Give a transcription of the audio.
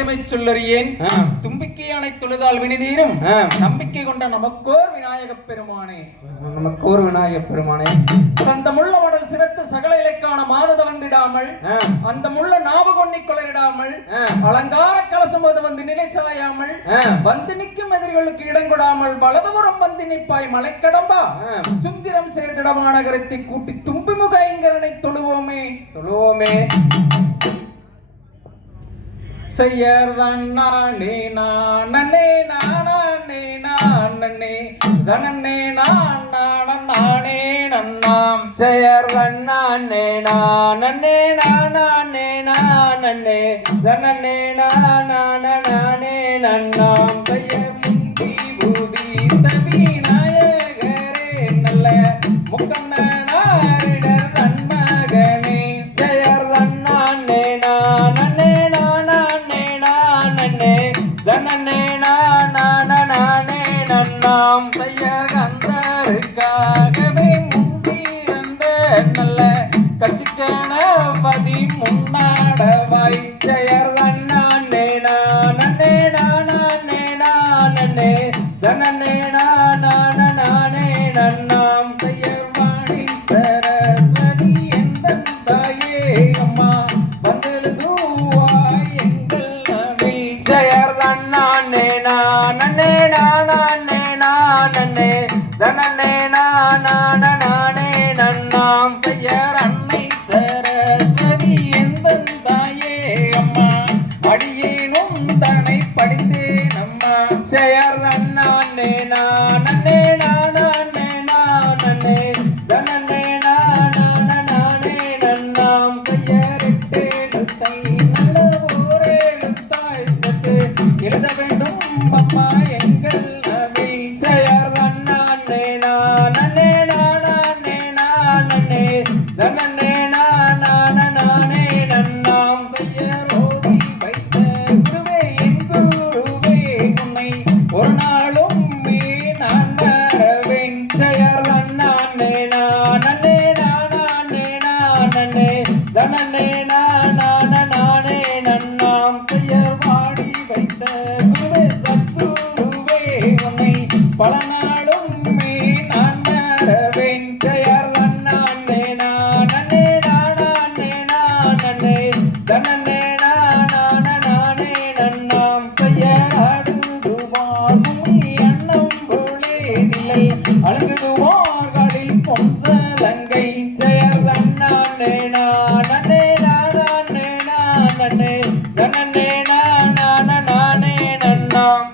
ஆங்கிலமே சொல்லறியேன். தும்பிக்கை அணை தொழுதால் வினிதீரும் நம்பிக்கை கொண்ட நமக்கோர் விநாயகப் பெருமானே. நமக்கோர் விநாயகப் பெருமானே. சந்தமுள்ள மடல் சிவத்த சகல இலக்கான மாதத வந்திடாமல் அந்த முள்ள நாவகொன்னி கொளரிடாமல் அலங்கார கலசம் வந்து நிலை சாயாமல் வந்து நிற்கும் எதிரிகளுக்கு இடங்கொடாமல் வலதுபுறம் வந்து நிற்பாய் மலைக்கடம்பா சுந்திரம் சேர்த்திடமான கருத்தை கூட்டி தும்பிமுக ஐங்கரனை தொழுவோமே தொழுவோமே. செய்யறதான் நானே நானே நானே நானே தனனே நானே நன்னாம் செய்யறதான் நானே நானே நானே நானே தனனே நானே நன்னாம் செய்ய முந்தி பூதி தவி நாயகரே நல்ல முக்கண்ணனாரிடர் நன்மகனே. செய்யறதான் நானே நானே தனனே நானே நன்னாம் செய்யர் கந்தருக்காகவே முந்திருந்த நல்ல கட்சிக்கணபதி முன்னாடவாய். செய்யறதான் நானே நானே தனனே நானே நன்னாம் செய்யர் வாணி சரஸ்வதி எந்த தாயே அம்மா வந்தெழுதுவாய் எங்கள் நவில். செய்யறதான் நானே நானே தனனே நானே நன்னாம் செய்யர் அன்னை சரஸ்வதி எந்த தாயே அம்மா அடியேனும் தன்னை படித்தேன் அம்மா. செய்யறதான் நானே தனனே நன்னாம் செய்யறிட்டேழுத்தை நல்ல ஓரேழுத்தாய் சத்து எழுத வேண்டும் அம்மா எங்கள் நவில். செய்யறதான் நானே தனனே நானே நன்னாம் செய்யரோதி வைத்த குருவே என் குருவே உன்னை ஒரு நாளும் நான் வரவேன். செய்யறதான் நானே தனனே நானே நன்னாம் செய்யர் வாடி வைத்த குருவே சத்குருவே உன்னை பல நாளும் நான் வரவேன். செய்யறதான் நானே தனனே நானே நன்னாம் செய்யடுதுவார் பூமி அன்னம் பொழுதில்லை அழுகுதுவார்களில் பொன்சலங்கை. செய்யறதான் நானே தனனே நானே நன்னாம்